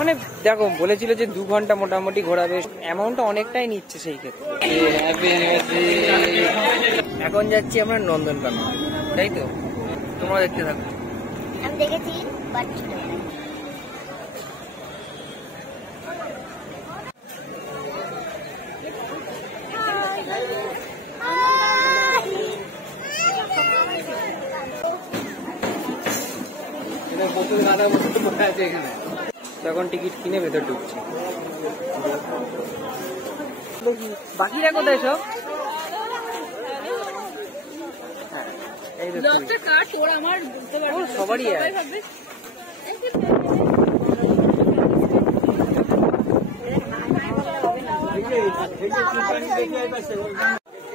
মানে দেখো বলেছিল যে 2 ঘন্টা মোটামুটি ঘোরাবে, অ্যামাউন্টটা অনেকটাই নিচ্ছে সেই ক্ষেত্রে। এখন যাচ্ছি আমরা নন্দনকানন, তাই তো? তোমরা দেখতে থাকো। আমি দেখেছি বাট এখন টিকিট কিনে ভেতর ঢুকছি। বাকিরা কোথায় সব? সবারই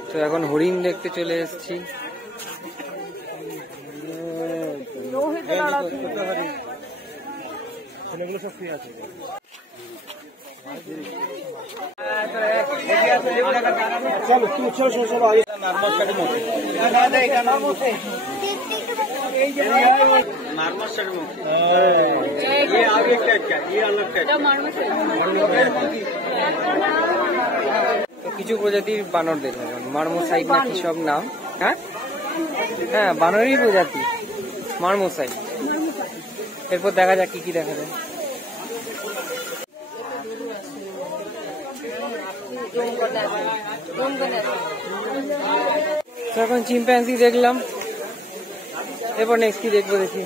তো এখন হরিণ দেখতে চলে এসেছি। সব ফ্রি আছে। চলো তুমি চলো চলো কিছু প্রজাতির বানর দেখলাম, মারমোসাই না কি সব নাম। হ্যাঁ হ্যাঁ বানরেরই প্রজাতি মারমোসাই। এরপর দেখা যাক কি কি দেখা যায়। এখন চিম্প্যাঞ্জি দেখলাম, এরপর নেক্সট কি দেখবো দেখি।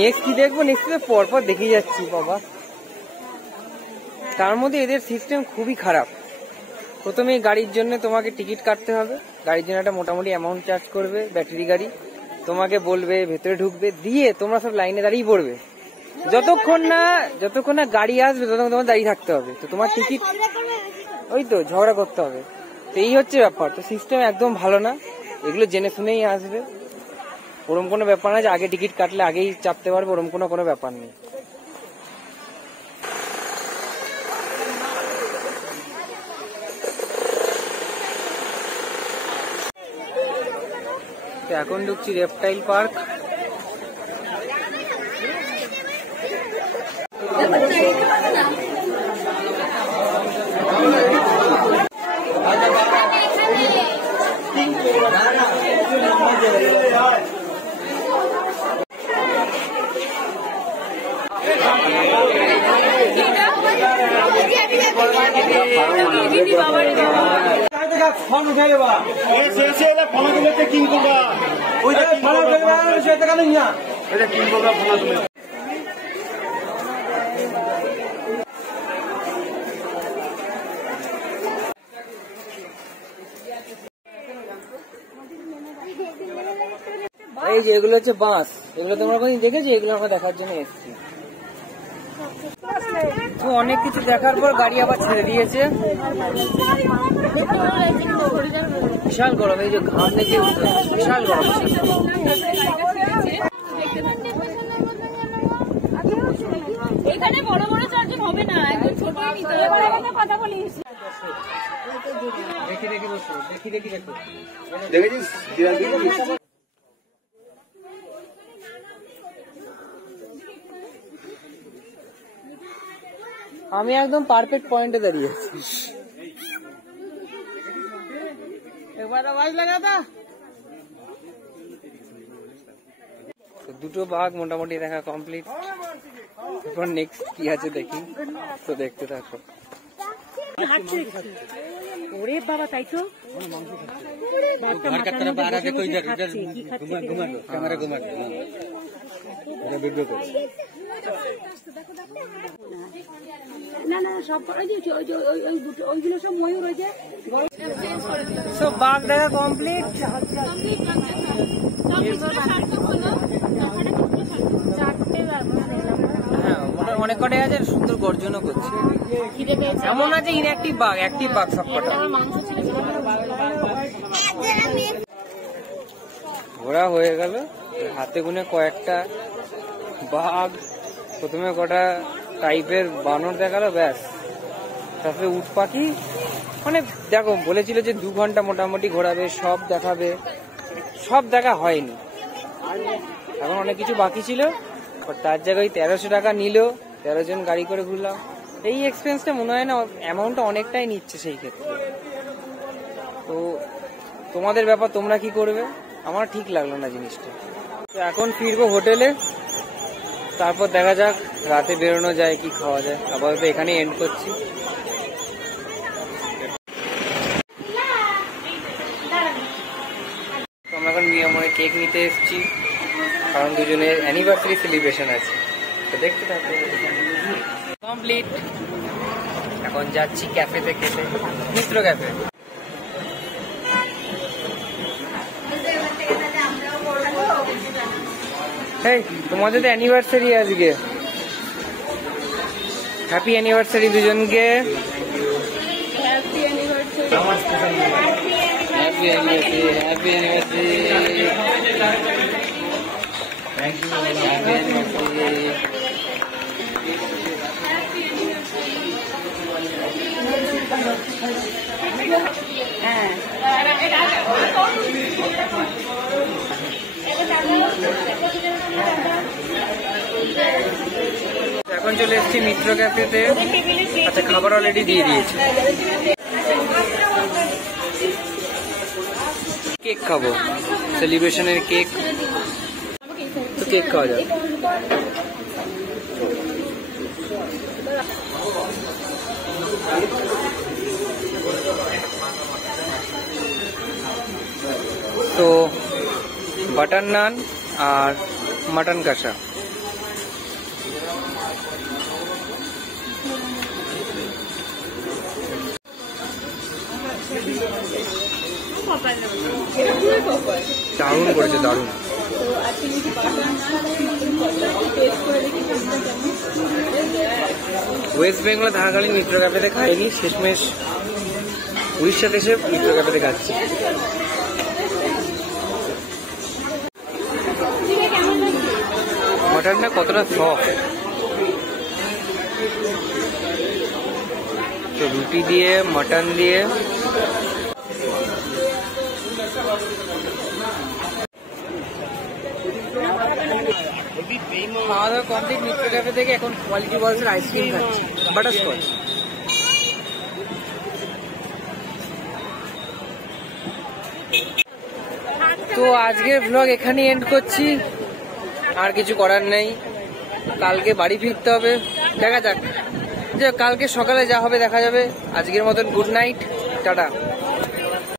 নেক্সট কি দেখবো নেক্সট পরপর দেখে যাচ্ছি বাবা। তার মধ্যে এদের সিস্টেম খুবই খারাপ। প্রথমে গাড়ির জন্য তোমাকে টিকিট কাটতে হবে, গাড়ির জন্য একটা মোটামুটি অ্যামাউন্ট চার্জ করবে, ব্যাটারি গাড়ি তোমাকে বলবে ভেতরে ঢুকবে, দিয়ে তোমরা সব লাইনে দাঁড়িয়ে পড়বে। যতক্ষণ না গাড়ি আসবে ততক্ষণ তোমার দাঁড়িয়ে থাকতে হবে। তো তোমার টিকিট ওই তো ঝগড়া করতে হবে। তো এই হচ্ছে ব্যাপার। তো সিস্টেম একদম ভালো না, এগুলো জেনে শুনেই আসবে। ওরম কোনো ব্যাপার না যে আগে টিকিট কাটলে আগেই চাপতে পারবে, ওরম কোনো ব্যাপার নেই। এখন ঢুকছি রেপটাইল পার্ক। ফোন উঠে যাবা ফোন তুলে কিং করবা, সেটা কেন না এটা কিং করবা ফোন তুলে। এই যে এগুলো হচ্ছে বাস, এগুলো তোমরা কোনদিন দেখেছো? এগুলো আমরা দেখার জন্য এসেছি। তো অনেক কিছু দেখার পর গাড়ি আবার ছেড়ে দিয়েছে। বিশাল গরম, এই যে ঘাম দেখে বিশাল গরম। এখানে বড় বড় চার্জন হবে না, একদম ছোট কথা বলিস। দেখি বসো, দেখি দেখো দেখেছিস আমি একদম পারফেক্ট পয়েন্টে দাঁড়িয়ে আছি। দুটো বাঘ মোটামুটি দেখা কমপ্লিট। এরপর নেক্সট কি আছে দেখি, তো দেখতে থাকো। ওরে বাবা, তাই তো না না সব ওইগুলো সব ময়ূর হয়েছে। সব বাঘ দেখা কমপ্লিট। হ্যাঁ অনেক কটাই আছে, সুন্দর গর্জনও করছে। এমন আছে ইনঅ্যাক্টিভ বাঘ, অ্যাক্টিভ বাঘ সব কটা। ঘোরা হয়ে গেল, হাতে গুনে কয়েকটা বাঘ, প্রথমে কটা টাইপের বানর দেখালো, ব্যাস। তারপরে উট পাখি, মানে দেখো বলেছিল যে 2 ঘন্টা মোটামুটি ঘোরাবে, সব দেখাবে, সব দেখা হয়নি। এখন অনেক কিছু বাকি ছিল, তার জায়গায় 1300 টাকা নিল 13 জন গাড়ি করে ঘুরলাম। এই এক্সপেন্সটা মনে হয় না অ্যামাউন্টটা অনেকটাই নিচ্ছে সেই ক্ষেত্রে। তো তোমাদের ব্যাপার, তোমরা কি করবে, আমার ঠিক লাগলো না জিনিসটা। তো এখন ফিরবো হোটেলে, তারপর দেখা যাক রাতে বেরোনো যায় কি খাওয়া যায়। আপাতত এখানেই এন্ড করছি। আমরা এখন মিয়ামরে কেক নিতে এসেছি, কারণ দুজনের অ্যানিভার্সারি সেলিব্রেশন আছে। তো দেখতে থাকো। কমপ্লিট। এখন যাচ্ছি ক্যাফেতে খেতে, মিত্র ক্যাফে। এই তোমাদের তো অ্যানিভার্সারি আজকে, হ্যাপি অ্যানিভার্সারি দুজনকে। Happy anniversary. Happy anniversary, happy anniversary. Thank you, happy anniversary. এখন চলে এসেছি মিত্র ক্যাফেতে। আচ্ছা, খাবার অলরেডি দিয়ে দিয়েছে। কেক খাবো, সেলিব্রেশনের কেক। তো কেক খাওয়া যাবে। তো বাটার নান আর মটন কষা। দারুণ করেছে, দারুণ। ওয়েস্ট বেঙ্গল থাকাকালীন মিত্র ক্যাফেতে খাইনি, শেষমেশ উড়িষ্যাতে এসে মিত্র ক্যাফেতে খাচ্ছি। মটনটা কতটা সফট। তো রুটি দিয়ে, মটন দিয়ে। খাওয়া দাওয়া কমপ্লিট মিত্র ক্যাফে থেকে। এখন কোয়ালিটি ওয়ালসের আইসক্রিম খাচ্ছি, বাটারস্কচ। তো আজকের ব্লগ এখানেই এন্ড করছি, আর কিছু করার নেই। কালকে বাড়ি ফিরতে হবে, দেখা যাক যে কালকে সকালে যা হবে দেখা যাবে। আজকের মতন গুড নাইট, টাটা।